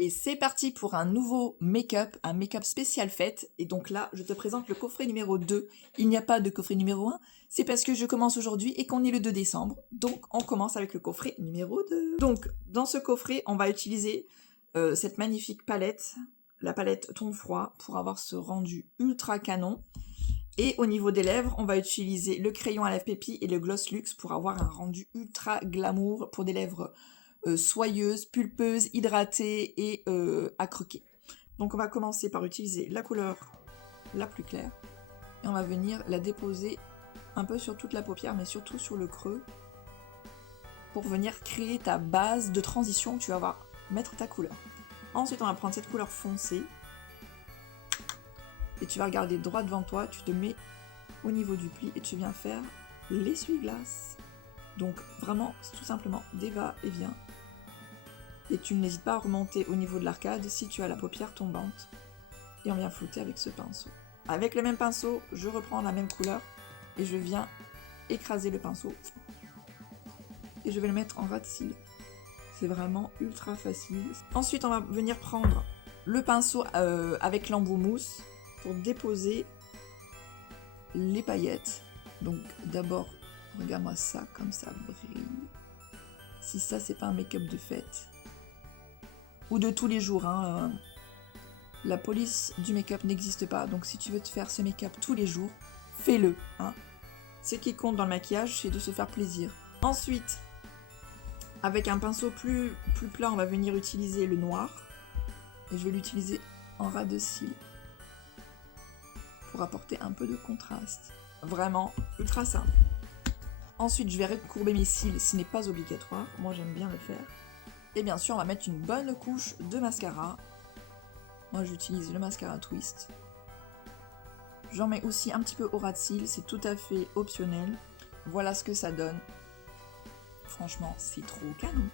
Et c'est parti pour un nouveau make-up, un make-up spécial fête. Et donc là, je te présente le coffret numéro 2. Il n'y a pas de coffret numéro 1. C'est parce que je commence aujourd'hui et qu'on est le 2 décembre. Donc on commence avec le coffret numéro 2. Donc dans ce coffret, on va utiliser cette magnifique palette, la palette ton froid, pour avoir ce rendu ultra canon. Et au niveau des lèvres, on va utiliser le crayon à lèvres Pépi et le gloss luxe pour avoir un rendu ultra glamour pour des lèvres soyeuse, pulpeuse, hydratée et à croquer. Donc on va commencer par utiliser la couleur la plus claire et on va venir la déposer un peu sur toute la paupière mais surtout sur le creux pour venir créer ta base de transition où tu vas mettre ta couleur. Ensuite on va prendre cette couleur foncée et tu vas regarder droit devant toi, tu te mets au niveau du pli et tu viens faire l'essuie-glace. Donc vraiment tout simplement des va-et-vient. Et tu n'hésites pas à remonter au niveau de l'arcade si tu as la paupière tombante. Et on vient flouter avec ce pinceau. Avec le même pinceau, je reprends la même couleur et je viens écraser le pinceau. Et je vais le mettre en ras de cils. C'est vraiment ultra facile. Ensuite, on va venir prendre le pinceau avec l'embout mousse pour déposer les paillettes. Donc d'abord, regarde-moi ça, comme ça brille. Si ça, c'est pas un make-up de fête. Ou de tous les jours, hein. La police du make-up n'existe pas, donc si tu veux te faire ce make-up tous les jours, fais-le, hein. Ce qui compte dans le maquillage, c'est de se faire plaisir. Ensuite, avec un pinceau plus plat, on va venir utiliser le noir. Et je vais l'utiliser en ras de cils pour apporter un peu de contraste. Vraiment ultra simple. Ensuite, je vais recourber mes cils, ce n'est pas obligatoire, moi j'aime bien le faire. Et bien sûr, on va mettre une bonne couche de mascara. Moi, j'utilise le mascara Twist. J'en mets aussi un petit peu au ras de cils, c'est tout à fait optionnel. Voilà ce que ça donne. Franchement, c'est trop canon.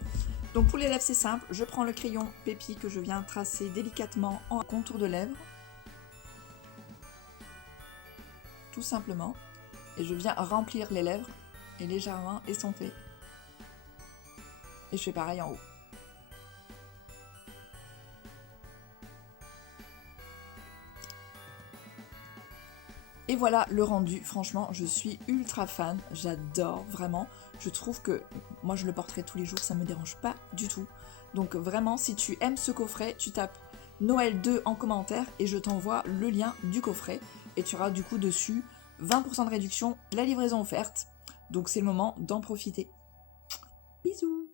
Donc pour les lèvres, c'est simple. Je prends le crayon Pépi que je viens tracer délicatement en contour de lèvres. Tout simplement. Et je viens remplir les lèvres et légèrement estomper. Et je fais pareil en haut. Et voilà le rendu, franchement, je suis ultra fan, j'adore vraiment. Je trouve que moi je le porterai tous les jours, ça me dérange pas du tout. Donc vraiment, si tu aimes ce coffret, tu tapes Noël 2 en commentaire et je t'envoie le lien du coffret. Et tu auras du coup dessus 20% de réduction, la livraison offerte. Donc c'est le moment d'en profiter. Bisous!